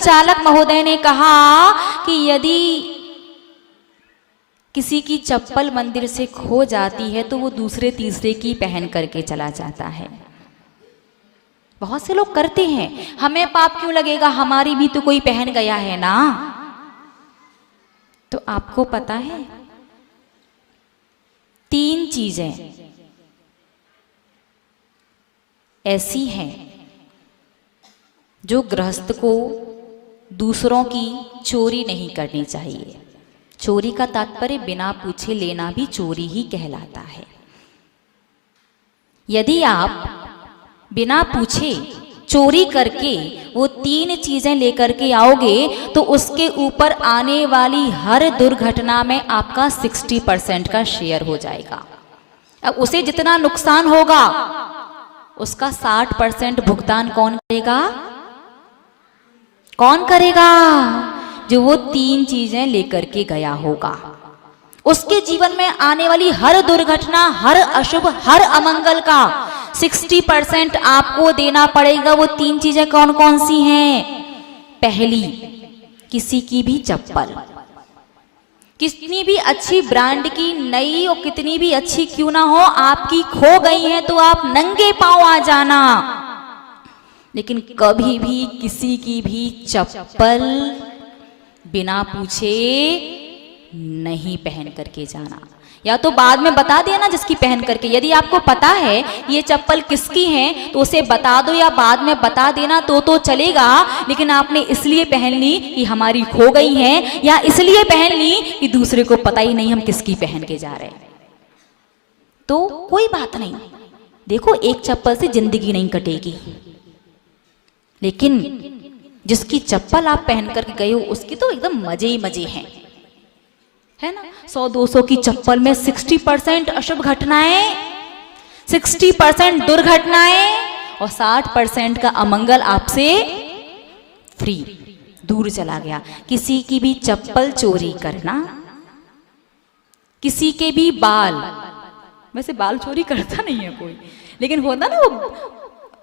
संचालक महोदय ने कहा कि यदि किसी की चप्पल मंदिर से खो जाती है तो वो दूसरे तीसरे की पहन करके चला जाता है। बहुत से लोग करते हैं, हमें पाप क्यों लगेगा, हमारी भी तो कोई पहन गया है ना। तो आपको पता है 3 चीजें ऐसी हैं जो गृहस्थ को दूसरों की चोरी नहीं करनी चाहिए। चोरी का तात्पर्य बिना पूछे लेना भी चोरी ही कहलाता है। यदि आप बिना पूछे चोरी करके वो 3 चीजें लेकर के आओगे तो उसके ऊपर आने वाली हर दुर्घटना में आपका 60% का शेयर हो जाएगा। अब उसे जितना नुकसान होगा उसका 60% भुगतान कौन करेगा? कौन करेगा? जो वो 3 चीजें लेकर के गया होगा। उसके जीवन में आने वाली हर दुर्घटना, हर अशुभ, हर अमंगल का 60% आपको देना पड़ेगा। वो 3 चीजें कौन कौन सी हैं? पहली, किसी की भी चप्पल, कितनी भी अच्छी ब्रांड की, नई और कितनी भी अच्छी क्यों ना हो, आपकी खो गई है तो आप नंगे पांव आ जाना, लेकिन कभी भी किसी की भी चप्पल बिना पूछे नहीं पहन करके जाना। या तो बाद में बता देना जिसकी पहन करके, यदि आपको पता है ये चप्पल किसकी है तो उसे बता दो, या बाद में बता देना तो चलेगा, लेकिन आपने इसलिए पहन ली कि हमारी खो गई है, या इसलिए पहन ली कि दूसरे को पता ही नहीं हम किसकी पहन के जा रहे हैं, तो कोई बात नहीं। देखो, एक चप्पल से जिंदगी नहीं कटेगी, लेकिन जिसकी चप्पल आप पहन करके गए हो उसकी तो एकदम मजे ही मजे हैं, है ना। 100-200 की चप्पल में 60% अशुभ घटनाएं, 60% दुर्घटनाएं और 60% का अमंगल आपसे फ्री, दूर चला गया। किसी की भी चप्पल चोरी करना, किसी के भी बाल, वैसे बाल चोरी करता नहीं है कोई, लेकिन होता ना, वो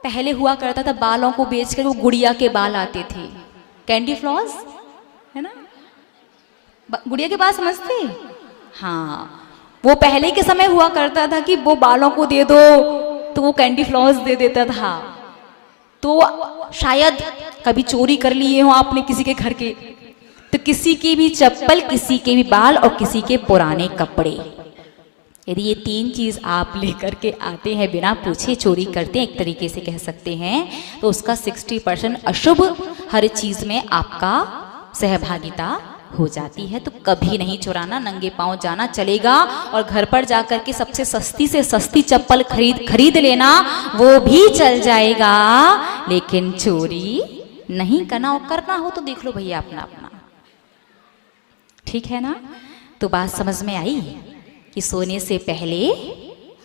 पहले हुआ करता था, बालों को बेचकर वो गुड़िया के बाल आते थे, कैंडी फ्लॉस, है ना, गुड़िया के बाल समझते? हाँ, वो पहले के समय हुआ करता था कि वो बालों को दे दो तो वो कैंडी फ्लॉस दे देता था। तो शायद कभी चोरी कर लिए हो आपने किसी के घर के, तो किसी की भी चप्पल, किसी के भी बाल और किसी के पुराने कपड़े, यदि ये 3 चीज आप लेकर के आते हैं, बिना पूछे चोरी करते हैं, एक तरीके से कह सकते हैं, तो उसका 60% अशुभ हर चीज में आपका सहभागिता हो जाती है। तो कभी नहीं चुराना, नंगे पांव जाना चलेगा, और घर पर जाकर के सबसे सस्ती से सस्ती चप्पल खरीद लेना, वो भी चल जाएगा, लेकिन चोरी नहीं करना। और करना हो तो देख लो भैया अपना अपना, ठीक है ना। तो बात समझ में आई कि सोने से पहले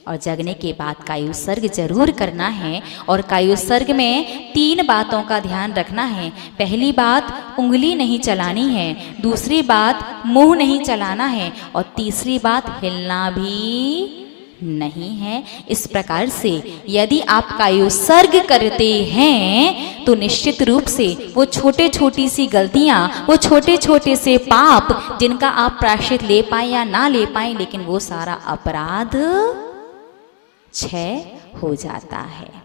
और जगने के बाद कायुसर्ग जरूर करना है, और कायुसर्ग में 3 बातों का ध्यान रखना है। पहली बात, उंगली नहीं चलानी है, दूसरी बात, मुंह नहीं चलाना है, और तीसरी बात, हिलना भी नहीं है। इस प्रकार से यदि आप कायुसर्ग करते हैं तो निश्चित रूप से वो छोटी सी गलतियां, वो छोटे से पाप, जिनका आप प्रायश्चित ले पाए या ना ले पाए, लेकिन वो सारा अपराध क्षय हो जाता है।